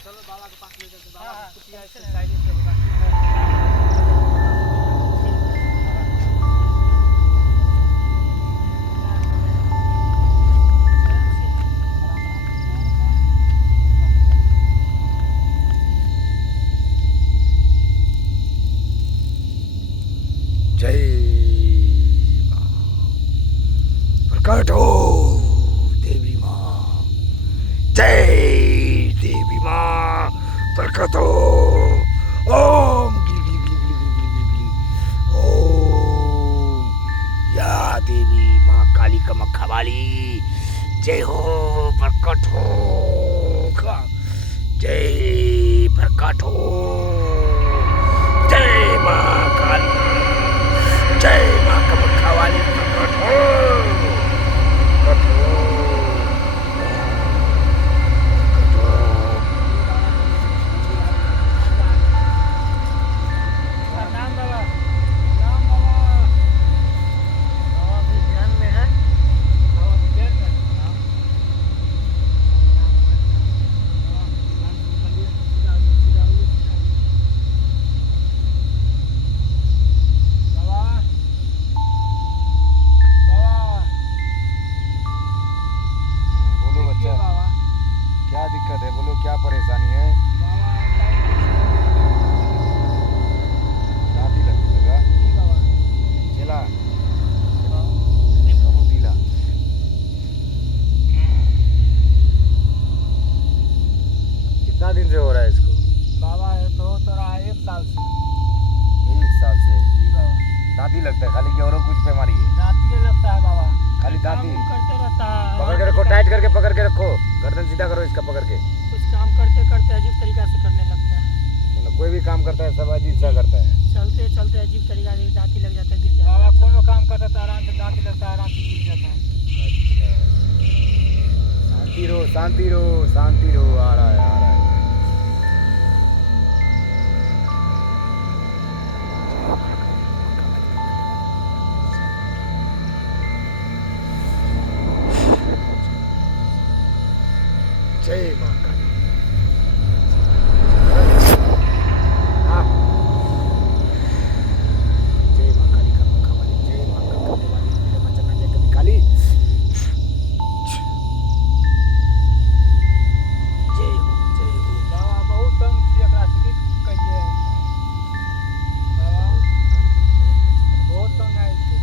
चलो बाबा के पास ले चलते। हाँ, बाबा हाँ, कुटिया से चलो। साइड से होगा। जय माँ प्रकट हो देवी माँ। जय देवी माँ प्रकट हो। ओम गिली गिली गिली गिली गिली गिली गिली। ओम या देवी माँ काली कमख्या वाली जय हो प्रकट हो। जय प्रकट हो। जय माँ काली। जय माँ कमख्या वाली प्रकट हो। प्रकट हो। प्रकट हो। प्रणाम बाबा। राम बाबा। बाबा अभी ध्यान में है। बाबा भी ध्यान में है। हाँ। बाबा ध्यान से निकालिए। सीधा आइए, सीधा आइए, सीधा आइए। बाबा। बाबा। बोलो देखिए बच्चा, बाबा। क्या दिक्कत है? बोलो क्या परेशानी है? बाबा लाइन दांती लगने लगा। जी बाबा। चला बाबा। कबूतीला। कितना दिन से हो रहा है इसको? बाबा ये तो रहा है 1 साल से। 1 साल से जी बाबा। दांती लगता है खाली, कि और कुछ बीमारी है? दांती में लगता है बाबा। खाली दांती। काम करते रहता है। पकड़ के रखो, टाइट करके पकड़ के रखो। गर्दन सीधा करो इसका पकड़ के। कुछ काम करते करते अजीब तरीका से करने लगता है। मतलब कोई भी काम करता है सब अजीब सा करता है। चलते चलते अजीब तरीका से दांती लग जाता है, गिर जाता बाबा है। कोनो काम करता है तो आराम से दांती लगता है, आराम से गिर जाता है। शांति रहो, शांति रहो, शांति रहो। आ रहा है, आ रहा है। जय माँ काली। हाँ। जय माँ काली कमख्या वाली। जय माँ कमख्या वाली मेरे बचन में जय कभी काली। जय हो, जय हो। बाबा बहुत तंग से एकरा से कहिए। बाबा बहुत तंग है इसके।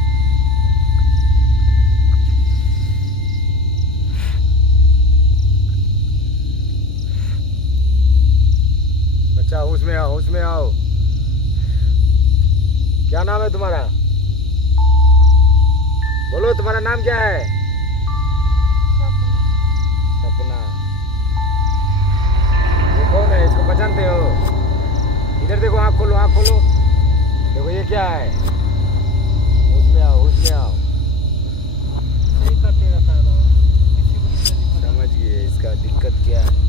बच्चा होश में आओ, होश में आओ। क्या नाम है तुम्हारा? बोलो तुम्हारा नाम क्या है? सपना। ये कौन है? इसको पहचानते हो? इधर देखो, आँख खोलो, आँख खोलो। देखो ये क्या है? होश में आओ, होश में आओ। यही करते रहता है बाबा। किसी को नहीं जल्दी पता। समझ गए इसका दिक्कत क्या है।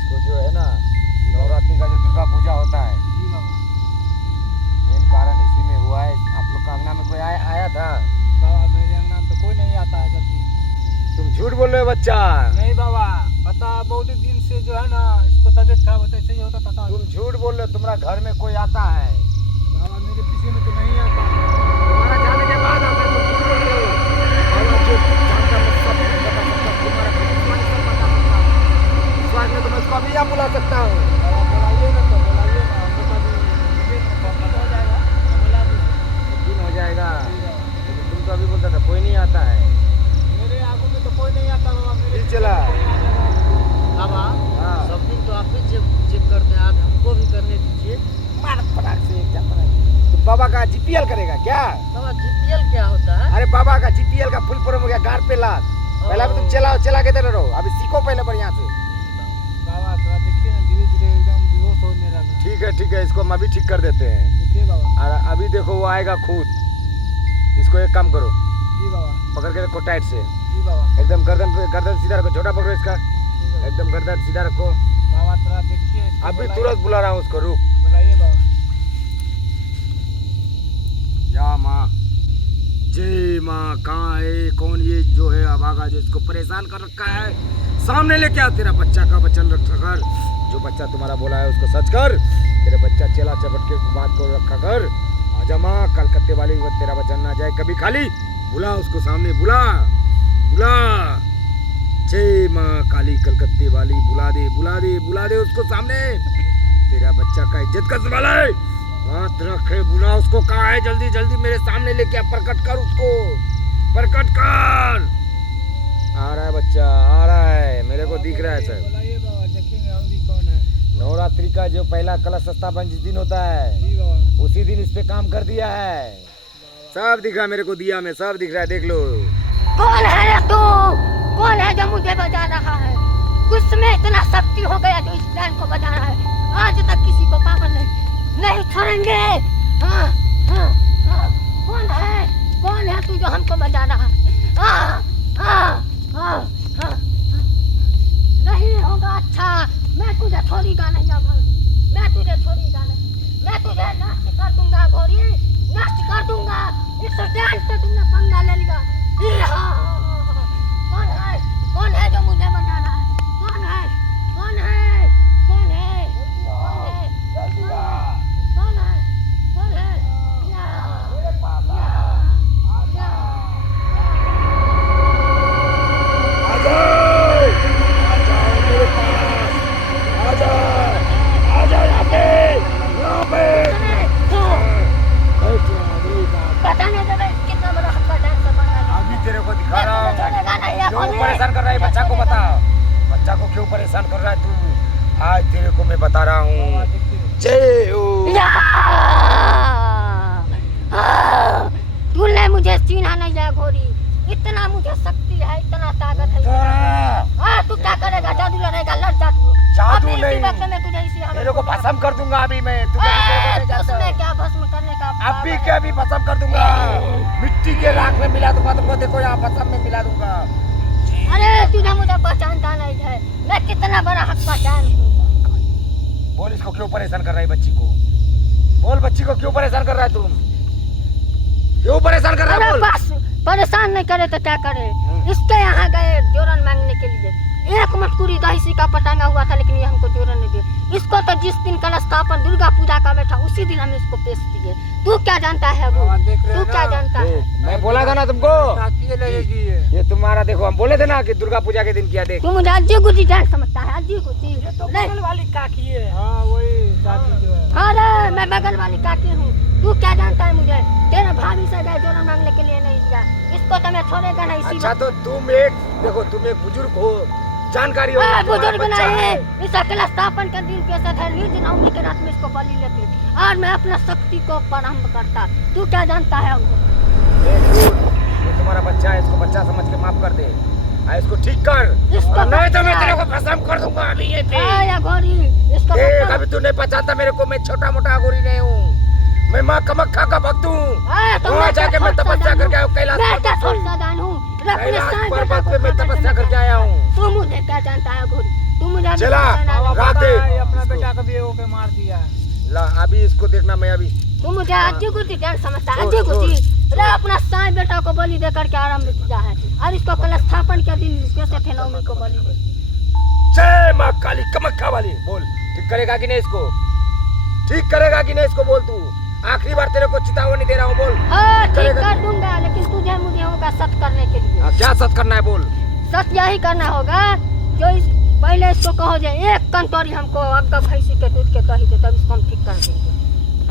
इसको जो है ना, नवरात्रि का जो दुर्गा पूजा होता है, जी बाबा। मेन कारण इसी में हुआ है। आप लोग का अंगना में कोई आया था? बाबा मेरे अंगना में तो कोई नहीं आता है जल्दी। तुम झूठ बोल रहे हो बच्चा। नहीं बाबा, पता बहुत दिन से जो है ना इसको तबीयत खराब होता है, ऐसे ही होता था। तुम झूठ बोल रहे हो। तुम्हारा घर में कोई आता है? बाबा मेरे पीछे में तो नहीं आता। तुम्हारा जाने के बाद आता है, तुम झूठ बोल रहे हो। और जो जानता है मैं सब कुछ बता सकता हूँ। तुम्हारा विश्वास सब बता सकता हूँ। विश्वास में तो मैं इसको अभी यहाँ बुला सकता हूँ। बाबा बुलाइए ना, तो बुलाइए ना, हमको तो अभी कब हो जाएगा तो बुला दीजिए। एक दिन हो जाएगा। जी बाबा। लेकिन तुम तो अभी बोलता था कोई नहीं आता है। मेरे आगू में तो कोई नहीं आता बाबा। मेरे फिर पीछे चला। में कोई आ जाएगा। बाबा हाँ। सब दिन तो आप ही चेक करते हैं, आज हमको भी करने दीजिए। मार पटाख से एक झपड़ा। तुम बाबा का जीपीएल करेगा क्या? बाबा जीपीएल क्या होता है? अरे बाबा का जीपीएल का फुल फॉर्म हो गया गाड़ पे लात। पहले भी तुम चला के दे रहो। अभी सीखो पहले बढ़िया से। बाबा थोड़ा देखिए ना, धीरे धीरे एकदम बेहोश होने लगा। ठीक है, ठीक है, इसको हम अभी ठीक कर देते हैं। देखिए बाबा। और अभी देखो वो आएगा खुद। इसको एक काम करो, जी बाबा। पकड़ के रखो टाइट से। जी बाबा। एकदम गर्दन सीधा रखो। छोटा पकड़ो इसका। ठीक है एकदम गर्दन सीधा रखो। बाबा, थोड़ा देखिए इसको। अभी बुलाइए। तुरंत बुला रहा हूँ उसको, रुक। बुलाइए बाबा। या माँ। जय माँ। कहाँ है? कौन ये जो है आवाज भागा जो इसको परेशान कर रखा है। सामने लेके आ तेरा बच्चा का वचन रखा कर, जो बच्चा तुम्हारा बोला है उसको सच कर। तेरे बच्चा चेला चपट के बात को रखा कर। आजा माँ, कलकत्ते वाली तेरा वचन ना जाए कभी खाली। बुला उसको सामने, बुला बुला। जय माँ काली कलकत्ते वाली, बुला दे बुला दे बुला दे उसको सामने। तेरा बच्चा का इज्जत का सवाल है, बात रखे। बुला उसको, कहाँ है? जल्दी जल्दी मेरे सामने लेके आ, प्रकट कर उसको, प्रकट कर। आ रहा है बच्चा, आ रहा है, मेरे को दिख रहा है सर। बुलाइए बाबा, देखेंगे हम भी कौन है। नवरात्रि का जो पहला कलश स्थापन जिस दिन होता है जी बाबा। उसी दिन इस पे काम कर दिया है। सब दिख रहा है मेरे को, दिया में सब दिख रहा है, देख लो। कौन है रे तू? कौन है जो मुझे बजा रहा है? कुछ में इतना शक्ति हो गया जो इस प्लान को बजा रहा है। आज तक किसी को पागल नहीं छोड़ेंगे। हाँ, हाँ, हाँ। कौन है तू जो हमको बजा रहा है? हाँ, हाँ, हाँ, हाँ। नहीं होगा अच्छा, मैं तुझे छोड़ेगा नहीं घोड़ी, मैं तुझे छोड़ेगा नहीं, मैं तुझे नष्ट कर दूंगा घोड़ी, नष्ट कर दूंगा। इस डांस से तुमने पंगा ले लिया। कौन है जो मुझे बता रहा है? कौन है? कौन है? कौन है? कौन है? कौन है? मेरे पास बताने दे कितना बड़ा हक्का डांस बना। अभी तेरे को दिखा रहा हूँ, क्यों परेशान कर रहा है बच्चा को, बता बच्चा को क्यों परेशान कर रहा है तू। आज तेरे को मैं बता रहा हूँ। जय हो। तूने मुझे चिन्हा नहीं है घोड़ी, इतना मुझे शक्ति है, इतना ताकत है। तू क्या करेगा? जादू लड़ेगा, लड़ जा तू। जादू अभी इसी नहीं, वक्त में तुझे इसी हालत तेरे को में भस्म कर दूंगा अभी मैं। तू उसमें क्या भस्म करने का? अभी क्या भी भस्म कर दूंगा, मिट्टी के राख में मिला दूंगा तुमको। देखो यहाँ भस्म में मिला दूंगा। अरे तुझे मुझे पहचानता नहीं है, मैं कितना बड़ा हक्का जान हूँ। बोल इसको क्यों परेशान कर रहा है बच्ची को? बोल बच्ची को क्यों परेशान कर रहा है तुम? क्यों परेशान कर रहा है? बोल। बस परेशान नहीं करे तो क्या करे? इसके यहाँ गए जोरन मांगने के लिए, एक मटकुरी दही का पटांगा हुआ था, लेकिन ये हमको जोरन नहीं दिए। इसको तो जिस दिन कलश स्थापन दुर्गा पूजा का बैठा उसी दिन हम इसको पेश दिए। तू क्या जानता है वो? तू क्या जानता है? मैं बोला था ना तुमको, लगेगी ये तुम्हारा। देखो हम बोले थे ना कि दुर्गा पूजा के दिन किया। देख तू मुझे अज्जी गुज्जी जान समझता है? अज्जी गुज्जी वाली काकी है। हाँ वही चाची जो है। अरे मैं बगल वाली काकी हूँ। तू क्या जानता है मुझे? तेरे भाभी से गए जोरन मांगने के लिए नहीं दिया, इसको तो मैं छोड़ेगा नहीं। इसी अच्छा तो तुम एक, देखो तुम एक बुजुर्ग हो, जानकारी हो। बुजुर्ग नहीं, इस कलश स्थापन के दिन कैसे थे, नवमी के रात में इसको बलि लेते और मैं अपना शक्ति को प्रारंभ करता। तू क्या जानता है हमको? ये तुम्हारा बच्चा है, इसको बच्चा समझ के माफ कर दे। इसको ठीक कर, इसको नहीं तो मैं तेरे को भस्म कर दूंगा अभी। ये घोड़ी इसको देख, अभी तू नहीं पहचानता मेरे को, मैं छोटा मोटा घोड़ी नहीं हूँ, मैं माँ कामाख्या का भक्त हूँ। वहाँ जाके मैं तपस्या करके आया हूँ, कैलाश पर्वत पे मैं तपस्या करके आया हूँ। तू मुझे क्या जानता है घोड़ी? तू मुझे चला रात दे अपना बेटा को भी होके मार दिया। ला अभी इसको देखना। मैं अभी तू मुझे अज्जी गुज्जी जान समझता है? अज्जी गुज्जी रे अपना साईं बेटा को बलि देकर के आराम किया है, और इसको कलश स्थापन के दिन कैसे थे नवमी को बलि दे। जय माँ काली कामाख्या वाली। बोल, ठीक करेगा कि नहीं इसको? ठीक करेगा कि नहीं इसको? बोल तू, आखिरी बार तेरे को चेतावनी दे रहा हूँ। बोल। हाँ ठीक कर दूंगा, लेकिन तुझे मुझे होगा सच करने के लिए। क्या सच करना है? बोल। सच यही करना होगा जो पहले इसको कहो जे एक कंटोरी हमको अग्गा भैंसी के दूध के दही दे, तब इसको हम ठीक कर देंगे।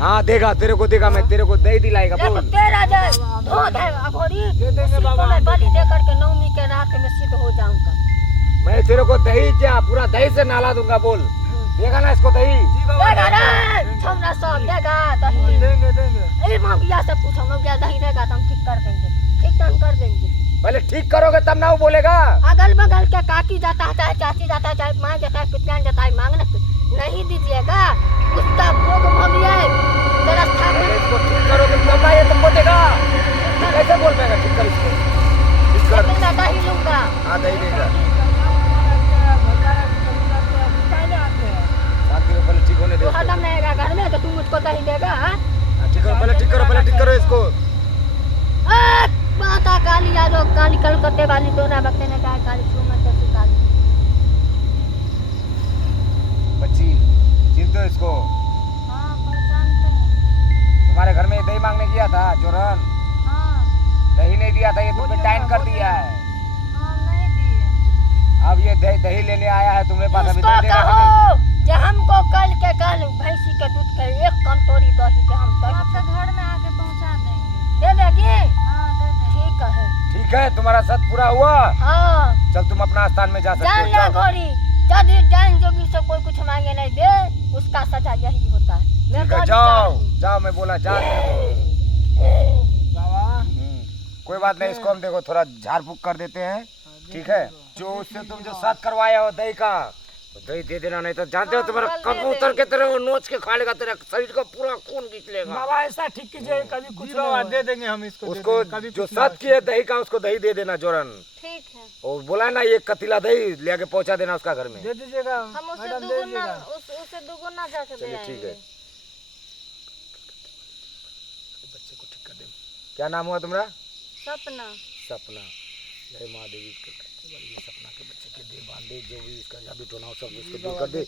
हाँ देगा, तेरे को देगा, मैं तेरे को दही दिलाएगा। बोल। तेरा जय धोध है अघोरी, उसी को मैं बलि दे करके नवमी के रात में सिद्ध हो जाऊंगा। मैं तेरे को दही क्या पूरा दही से नाला दूंगा। बोल, देगा ना इसको दही? देगा रे, छोरा सब देगा दही। देंगे। मौगिया से पूछो, मौगिया दही देगा तो हम ठीक कर देंगे, ठीक तो हम कर देंगे। पहले ठीक करोगे तब ना वो बोलेगा। अगल बगल के काकी जाता है, चाहे चाची जाता है, चाहे माँ जाता है, पितान जाता है, मांगने नहीं दीजिएगा उसका भोग भोगिए। तेरा स्थापन इसको ठीक करोगे तब ना ये तुमको देगा। कैसे बोल पाएगा? ठीक कर इसको, ठीक कर। मैं दही लूंगा। हाँ दही देगा। पहले ठीक होने दे। तू हदम नहीं आएगा घर में तो तू मुझको दही देगा? ठीक करो, पहले ठीक करो, पहले ठीक करो इसको। माता काली आ जो काली कलकत्ते वाली तो ना बकते ने कहा काली तू मत तू काली। बच्ची चिन दो इसको। हाँ पहचानते हैं। तुम्हारे घर में दही मांगने गया था जोरन, हाँ दही नहीं दिया था, ये तुम पे डाइन कर दिया है। हाँ नहीं दिए। अब ये दही लेने आया है तुम्हारे पास, अभी इसको दही देगा कि कहो कि हमको कल के कल भैंसी के दूध के 1 कटोरी दही के हम दही आपके घर में आके पहुंचा देंगे। दे देगी। हाँ दे देंगे। ठीक है। ठीक है, तुम्हारा सत पूरा हुआ। हाँ चल तुम अपना स्थान में जा सकते जान हो। ले जाओ। घोड़ी, यदि डाइन जोगी से कोई कुछ मांगे नहीं दे उसका सजा यही होता है। मैं ठीक है, घोड़ी जाओ जा रही। जाओ, मैं बोला जा। बाबा कोई बात नहीं, इसको हम देखो थोड़ा झाड़ फूक कर देते हैं, ठीक है। जो उससे तुम जो साथ करवाया हो दही का, तो दही दे देना, नहीं तो जानते हो तुम्हारा कबूतर के तरह वो नोच के खा लेगा, तेरा शरीर का पूरा खून खींच लेगा। बाबा ऐसा ठीक कीजिए, कभी कुछ बाबा दे देंगे हम इसको। उसको जो साथ किए दही का उसको दही दे देना जोरन। ठीक है। और बोला ना ये कतीला दही ले आके पहुंचा देना उसका घर में। दे दीजिएगा हम उसे मैडम, दे दुगुना दीजिएगा। उसे दुगुना जाके दे चलिए आएंगे। ठीक है। बच्चे को ठीक कर दे। क्या नाम हुआ तुम्हारा? सपना। सपना। जय माँ देवी के ये सपना के बच्चे के दे बांधे, जो भी इसका जादू टोना हो सब इसको दूर कर दे।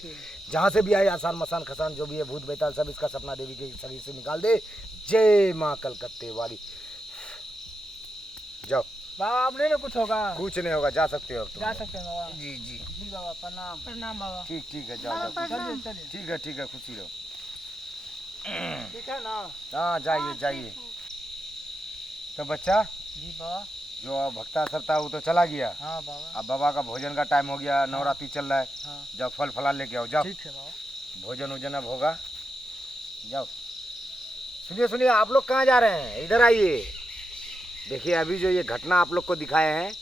जहाँ से भी आए आसान मसान खसान जो भी है भूत बैताल सब इसका सपना देवी के शरीर से निकाल दे। जय माँ कलकत्ते वाली। जाओ बाबा अब नहीं ना कुछ होगा। कुछ नहीं होगा, जा सकते हो अब तुम। जा सकते हैं बाबा। जी जी जी बाबा प्रणाम। प्रणाम बाबा। ठीक ठीक है, जाओ जाओ। चलिए चलिए। ठीक है, खुशी रहो। ठीक है ना। हाँ जाइए जाइए। तो बच्चा जी बाबा। जो भक्ता सरता वो तो चला गया। हाँ बाबा। अब बाबा का भोजन का टाइम हो गया, नवरात्रि चल रहा है। हाँ जाओ फल फलाल लेके आओ, जाओ। ठीक है बाबा। भोजन वोजन अब होगा, जाओ। सुनिए सुनिए, आप लोग कहाँ जा रहे हैं? इधर आइए। देखिए अभी जो ये घटना आप लोग को दिखाए हैं,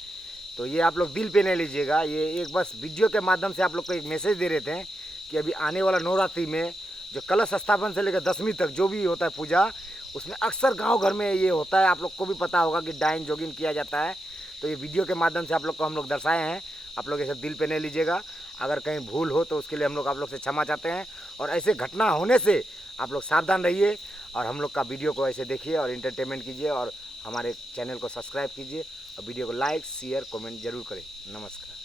तो ये आप लोग दिल पे नहीं लीजिएगा। ये एक बस वीडियो के माध्यम से आप लोग को एक मैसेज दे रहे थे कि अभी आने वाला नवरात्रि में जो कलश स्थापन से लेकर 10वीं तक जो भी होता है पूजा, उसमें अक्सर गांव घर में ये होता है। आप लोग को भी पता होगा कि डाइन जोगिन किया जाता है। तो ये वीडियो के माध्यम से आप लोग को हम लोग दर्शाए हैं। आप लोग ऐसे दिल पे नहीं लीजिएगा। अगर कहीं भूल हो तो उसके लिए हम लोग आप लोग से क्षमा चाहते हैं। और ऐसे घटना होने से आप लोग सावधान रहिए और हम लोग का वीडियो को ऐसे देखिए और इंटरटेनमेंट कीजिए और हमारे चैनल को सब्सक्राइब कीजिए और वीडियो को लाइक शेयर कमेंट जरूर करें। नमस्कार।